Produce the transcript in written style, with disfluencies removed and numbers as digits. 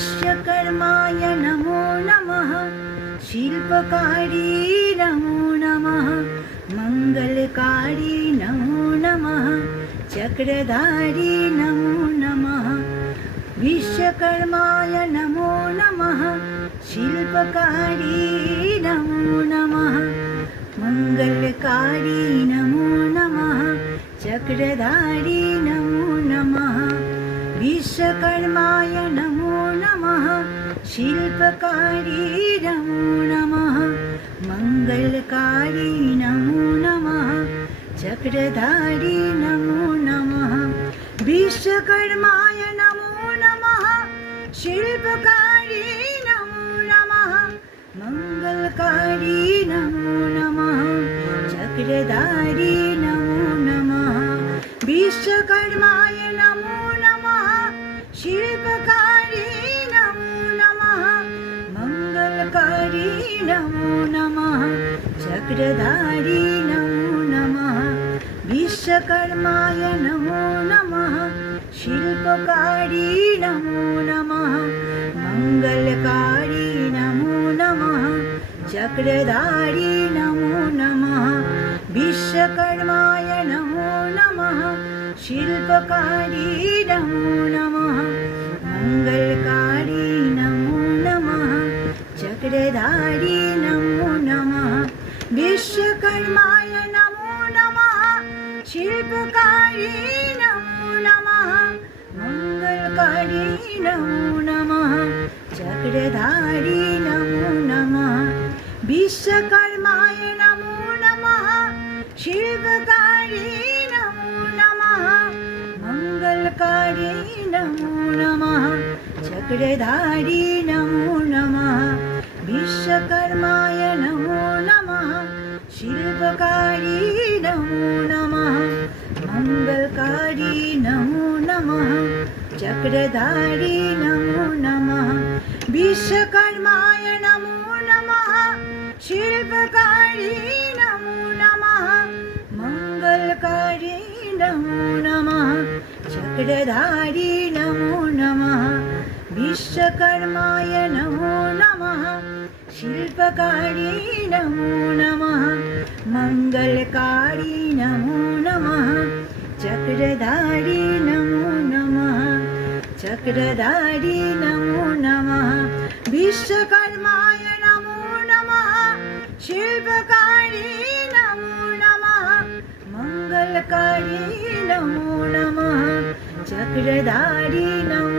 विश्वकर्माय नमो नमः। शिल्पकारी नमो नमः। मंगलकारी नमो नमः। चक्रधारी नमो नमः। विश्वकर्माय नमो नमः। शिल्पकारी नमो नमः। मंगलकारी नमो नमः। चक्रधारी नमो नमः। विश्वकर्माय नमो नमः। शिल्पकारी नमो नमः। मंगलकारी नमो नमः। चक्रधारी नमो नमः। विश्वकर्माय नमो नमः। शिल्पकारी नमो नमः। मंगलकारी नमो नमः। चक्रधारी नमो नमः। विश्वकर्माय नमो नमः। शिल्पकारी नमो नमः। मंगलकारी नमो नमः। चक्रधारी नमो नमः। विश्वकर्माय नमो नमः। शिल्पकारी नमो नमः। मंगलकारी नमो नमः। चक्रधारी नमो नमः। विश्वकर्माय नमो नमः। शिल्पकारी नमो नमः। मंगलकारी नमो नमः। चक्रधारी नमो नमः। विश्वकर्माय नमो नमः। शिल्पकारी नमो नमः। मंगलकारी नमो नमः। चक्रधारी नमो नमः। विश्वकर्माय नमो नमः। शिल्पकारी नमो नमः। मंगलकारी नमो नमः। चक्रधारी नमो नमः। विश्वकर्माय नमो नमः। शिल्पकारी नमो नमः। मंगलकारी नमो नमः। चक्रधारी नमो नमः। विश्वकर्माय नमो नमः। शिल्पकारी नमो नमः। मंगलकारी नमो नमः। चक्रधारी नमो नमः। विश्वकर्माय नमो नमः। शिल्पकारी नमो नमः। मंगलकारी नमो नमः। चक्रधारी नमो नमः। चक्रधारी नमो नमः। विश्वकर्माय नमो नमः। शिल्पकारी नमो नमः। मंगलकारी नमो नमः। चक्रधारी नमो